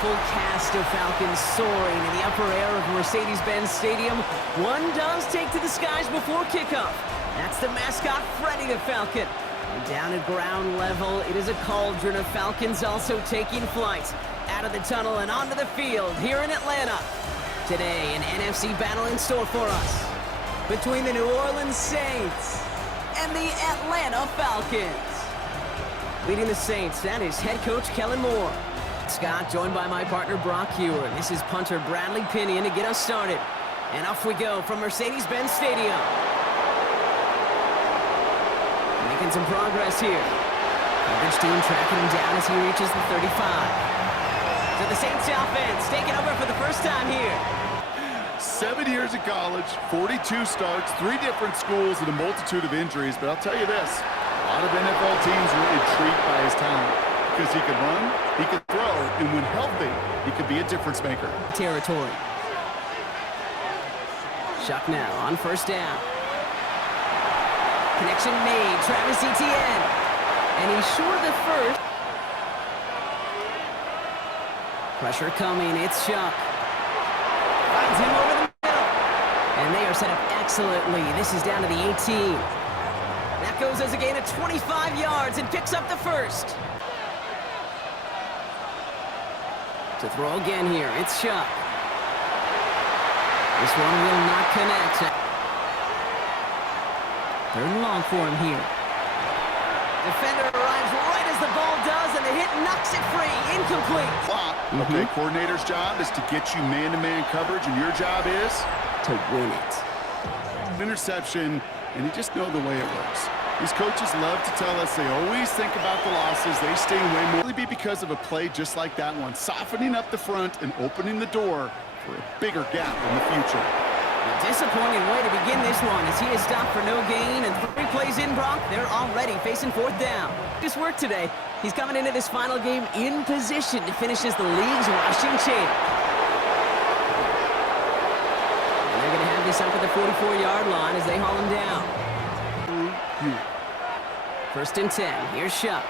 full cast of Falcons soaring in the upper air of Mercedes-Benz Stadium. One does take to the skies before kickoff. That's the mascot, Freddy the Falcon. And down at ground level, it is a cauldron of Falcons also taking flight out of the tunnel and onto the field here in Atlanta. Today, an NFC battle in store for us between the New Orleans Saints and the Atlanta Falcons. Leading the Saints, that is head coach Kellen Moore. Scott, joined by my partner Brock Hewer. This is punter Bradley Pinion to get us started. And off we go from Mercedes-Benz Stadium. Making some progress here. Coverage team tracking him down as he reaches the 35. So the Saints offense taking over for the first time here. 7 years of college, 42 starts, 3 different schools, and a multitude of injuries. But I'll tell you this, a lot of NFL teams were intrigued by his talent because he could run, he could throw, and when healthy, he could be a difference maker. Territory. Shuck now on first down. Connection made, Travis Etienne. And he's short of the first. Pressure coming, it's Shuck. Finds him over the middle. And they are set up excellently. This is down to the 18. That goes as a gain of 25 yards and picks up the first. To throw again here, it's Shuck. This one will not connect. Third and long for him here. Defender arrives right as the ball does, and the hit knocks it free. Incomplete. Flop. Okay, coordinator's job is to get you man-to-man coverage, and your job is to win it. Interception, and you just know the way it works. These coaches love to tell us they always think about the losses. They stay away more. It'll be because of a play just like that one, softening up the front and opening the door for a bigger gap in the future. A disappointing way to begin this one as he is stopped for no gain, and 3 plays in, Brock. They're already facing fourth down. This work today. He's coming into this final game in position to finish as the league's rushing champ. And they're going to have this up at the 44-yard line as they haul him down. First and 10. Here's Shuck.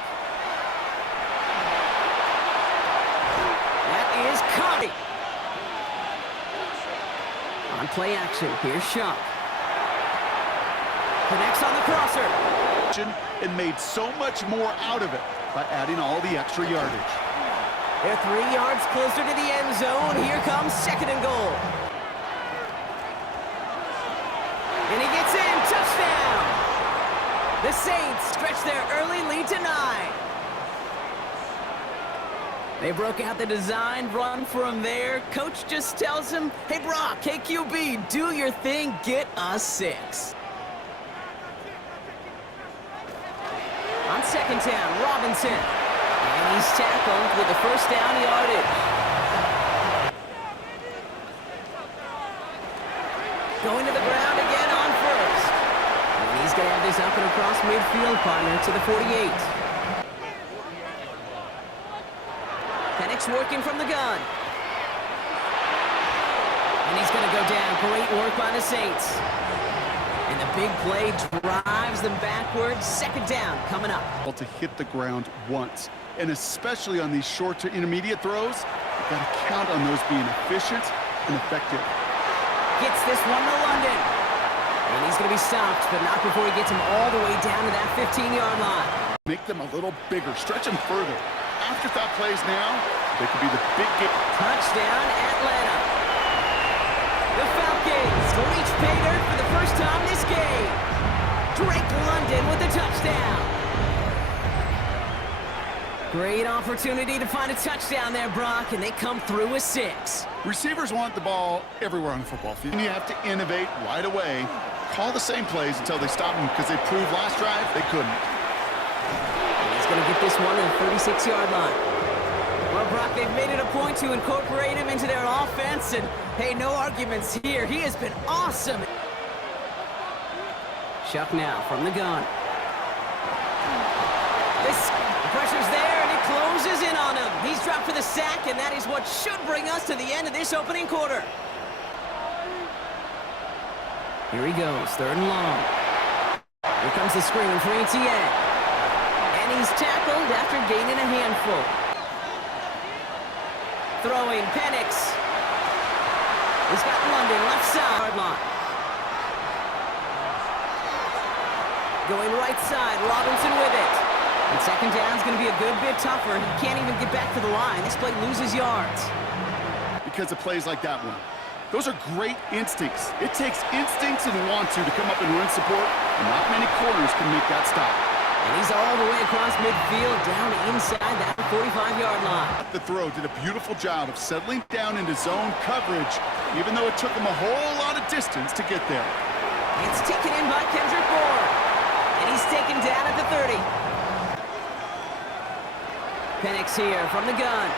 That is Cody. On play action, here's Shuck. Connects on the crosser. And made so much more out of it by adding all the extra yardage. They're 3 yards closer to the end zone. Here comes second and goal. And he gets in. Touchdown! The Saints stretch their early lead to 9. They broke out the design run from there. Coach just tells him, hey, Brock, hey, QB, do your thing, get us 6. On second down, Robinson. And he's tackled with the first down yardage. Going to the ground again on first. And he's going to have this up and across midfield, partner, to the 48. Penix working from the gun. And he's going to go down. Great work by the Saints. And the big play drives them backwards. Second down coming up. To hit the ground once, and especially on these short to intermediate throws, you've got to count on those being efficient and effective. Gets this one to London. And he's going to be stopped, but not before he gets him all the way down to that 15-yard line. Make them a little bigger, stretch them further. Afterthought plays now, they could be the big game. Touchdown, Atlanta. The Falcons reach pay dirt for the first time this game. Drake London with the touchdown. Great opportunity to find a touchdown there, Brock, and they come through with 6. Receivers want the ball everywhere on the football field. And you have to innovate right away. Call the same plays until they stop them, because they proved last drive they couldn't. And he's going to get this one to the 36-yard line. Well, Brock, they've made it a point to incorporate him into their offense, and, hey, no arguments here. He has been awesome. Shuck now from the gun. The pressure's there, and it closes in on him. He's dropped for the sack, and that is what should bring us to the end of this opening quarter. Here he goes, third and long. Here comes the screen for Etienne. And he's tackled after gaining a handful. Throwing, Penix. He's got London, left side. Line. Going right side, Robinson with it. And second down's going to be a good bit tougher. He can't even get back to the line. This play loses yards. Because of plays like that one. Those are great instincts. It takes instincts and want to come up and run support, and not many corners can make that stop. And he's all the way across midfield, down inside that 45-yard line. The throw did a beautiful job of settling down into zone coverage, even though it took him a whole lot of distance to get there. It's taken in by Kendrick Bourne, and he's taken down at the 30. Penix here from the gun.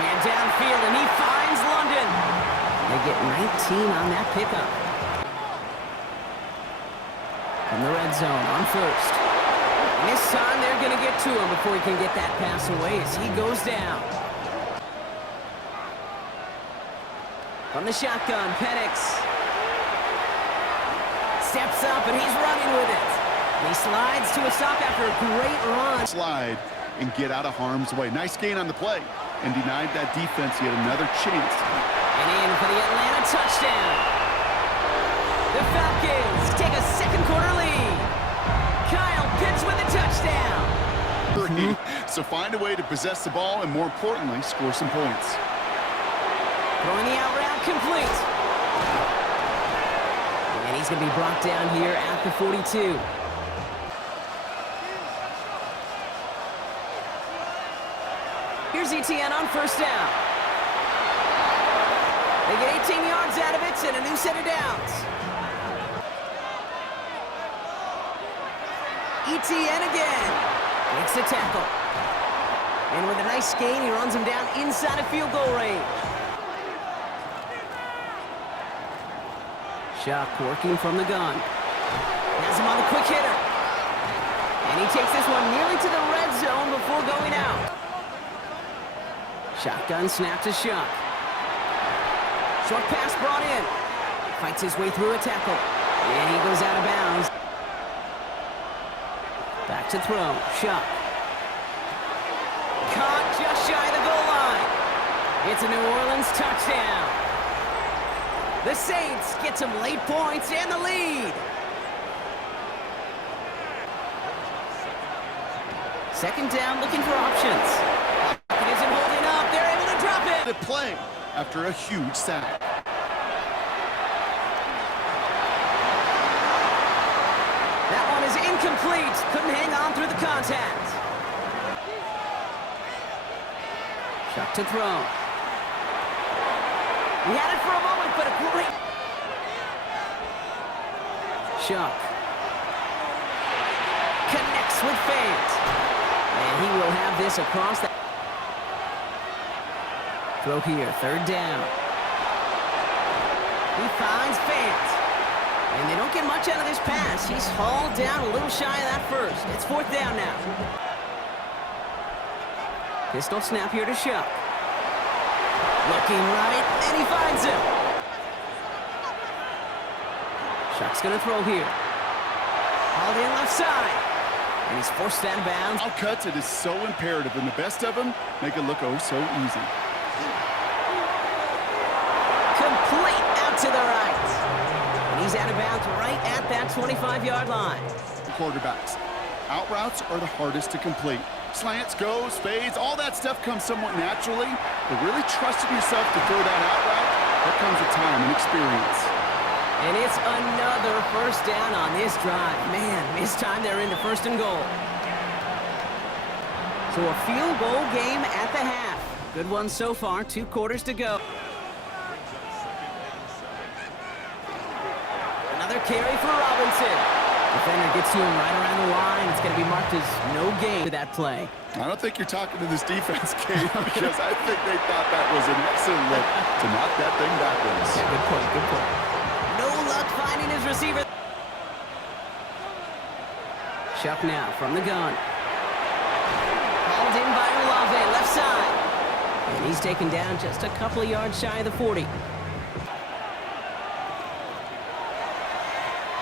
Man downfield, and he finds London. They get 19 on that pickup. From the red zone on first. And this time they're going to get to him before he can get that pass away as he goes down. From the shotgun, Penix. Steps up, and he's running with it. And he slides to a stop after a great run. Slide and get out of harm's way. Nice gain on the play. And denied that defense yet another chance. And in for the Atlanta touchdown. The Falcons take a second quarter lead. Kyle Pitts with a touchdown. So find a way to possess the ball and, more importantly, score some points. Throwing the out route complete. And he's going to be brought down here at the 42. Here's ETN on first down. They get 18 yards out of it and a new set of downs. ETN again. Makes the tackle. And with a nice gain, he runs him down inside of field goal range. Shock working from the gun. Has him on the quick hitter. And he takes this one nearly to the red zone before going out. Shotgun snap to Shock. Short pass brought in. Fights his way through a tackle. And he goes out of bounds. Back to throw. Shock. Caught just shy of the goal line. It's a New Orleans touchdown. The Saints get some late points and the lead. Second down, looking for options. It isn't holding up. They're able to drop it. The play after a huge sack. That one is incomplete. Couldn't hang on through the contact. Shock to throw. He had it for a moment, but a great... Shock. Connects with Fant. And he will have this across the... Throw here, third down. He finds Fant. And they don't get much out of this pass. He's hauled down a little shy of that first. It's fourth down now. Pistol snap here to Shock. Looking right, and he finds him. Shock's gonna throw here. Hauled in left side. And he's forced out of bounds. All cuts, it is so imperative, and the best of them make it look oh so easy. Complete out to the right. And he's out of bounds right at that 25-yard line. Quarterbacks. Out routes are the hardest to complete. Slants, goes, fades, all that stuff comes somewhat naturally, but really trusting yourself to throw that out route, that comes with time and experience. And it's another first down on this drive. Man, this time they're into first and goal. So a field goal game at the half. Good one so far, 2 quarters to go. Another carry for Robinson. Defender gets to him right around the line. It's going to be marked as no gain to that play. I don't think you're talking to this defense, Kate, because I think they thought that was an excellent look to knock that thing backwards. Yeah, good point, good point. No luck finding his receiver. Shock now from the gun. Hauled in by Olave, left side. And he's taken down just a couple of yards shy of the 40.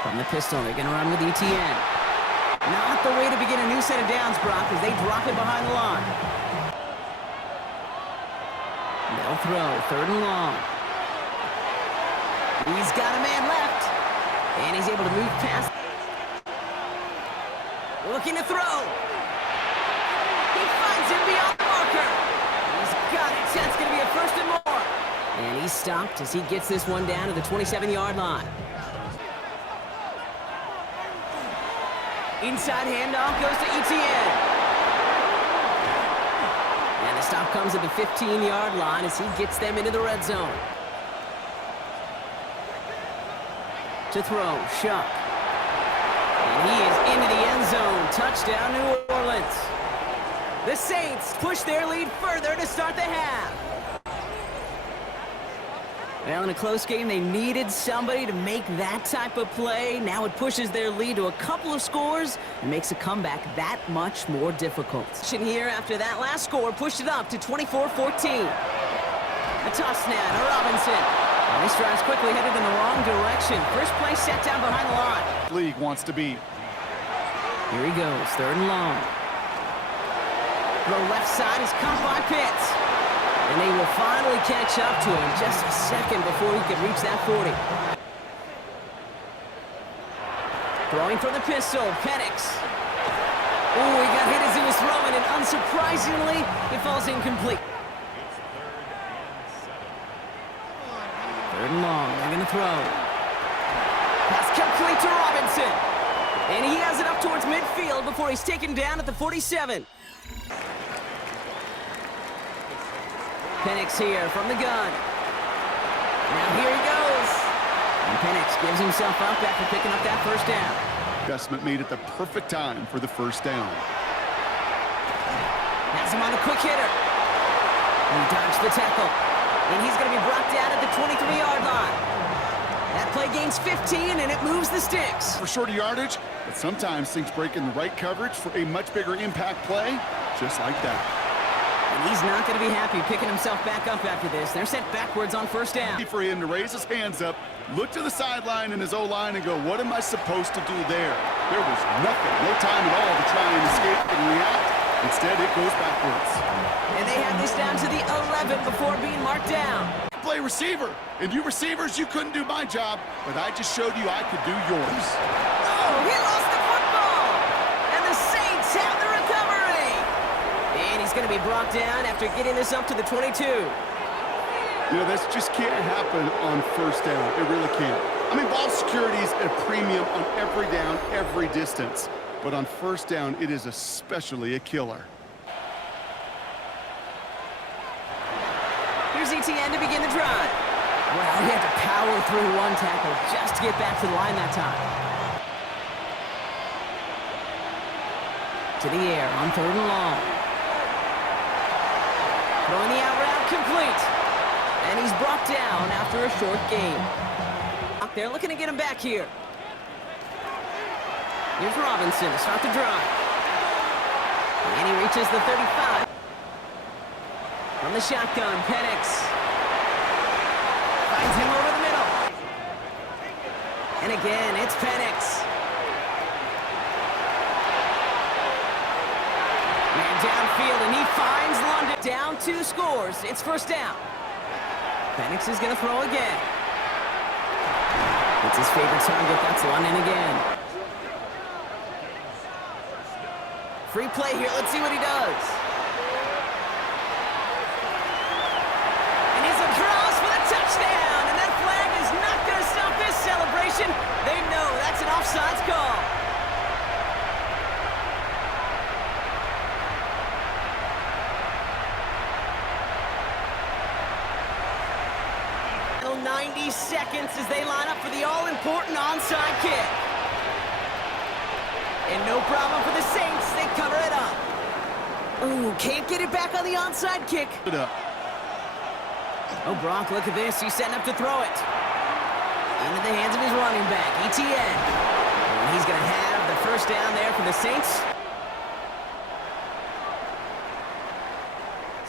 From the pistol, they're going to run with ETN. Not the way to begin a new set of downs, Brock, as they drop it behind the line. They'll throw, 3rd and long. He's got a man left, and he's able to move past. Looking to throw. He finds him beyond the marker. He's got it. That's going to be a 1st and more. And he's stopped as he gets this one down to the 27-yard line. Inside handoff goes to Etienne. And the stop comes at the 15-yard line as he gets them into the red zone. To throw, Shuck. And he is into the end zone. Touchdown, New Orleans. The Saints push their lead further to start the half. Well, in a close game, they needed somebody to make that type of play. Now it pushes their lead to a couple of scores and makes a comeback that much more difficult. Here after that last score pushed it up to 24-14. A toss snap to Robinson. And this drive's quickly headed in the wrong direction. First play set down behind the line. League wants to be. Here he goes, 3rd and long. The left side is caught by Pitts. And they will finally catch up to him just a second before he can reach that 40. Throwing from the pistol, Penix. Oh, he got hit as he was throwing, and unsurprisingly, it falls incomplete. 3rd and long, they're going to throw. Pass complete to Robinson. And he has it up towards midfield before he's taken down at the 47. Penix here from the gun. Now here he goes. And Penix gives himself up after picking up that 1st down. Adjustment made at the perfect time for the 1st down. Has him on a quick hitter. And he dodged the tackle. And he's going to be brought down at the 23-yard line. That play gains 15, and it moves the sticks. For shorter yardage, but sometimes things break in the right coverage for a much bigger impact play, just like that. And he's not going to be happy picking himself back up after this. They're sent backwards on 1st down. For him to raise his hands up, look to the sideline and his O-line and go, what am I supposed to do there? There was nothing, no time at all to try and escape and react. Instead, it goes backwards. And they have this down to the 11 before being marked down. Play receiver. And you receivers, you couldn't do my job, but I just showed you I could do yours. Oh, he lost the football. And the Saints have the recovery. And he's going to be brought down after getting this up to the 22. You know, this just can't happen on 1st down. It really can't. I mean, ball security is at a premium on every down, every distance. But on 1st down, it is especially a killer. Here's Etienne to begin the drive. Well, he had to power through one tackle just to get back to the line that time. To the air on 3rd and long. Throwing the out route complete. And he's brought down after a short game. They're looking to get him back here. Here's Robinson to start the drive. And he reaches the 35. From the shotgun, Penix. Finds him over the middle. And again, it's Penix. Man downfield, and he finds London. Down 2 scores. It's 1st down. Penix is going to throw again. It's his favorite target. That's London again. Free play here. Let's see what he does. And he's across for the touchdown. And that flag is not going to stop this celebration. They know that's an offsides call. Final 90 seconds as they line up for the all-important onside kick. And no problem for the Saints. They cover it up. Ooh, can't get it back on the onside kick. Oh, Brock, look at this. He's setting up to throw it. Into the hands of his running back, Etienne. And he's going to have the 1st down there for the Saints.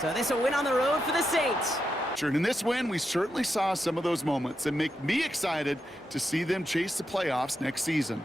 So this a win on the road for the Saints. And in this win, we certainly saw some of those moments that make me excited to see them chase the playoffs next season.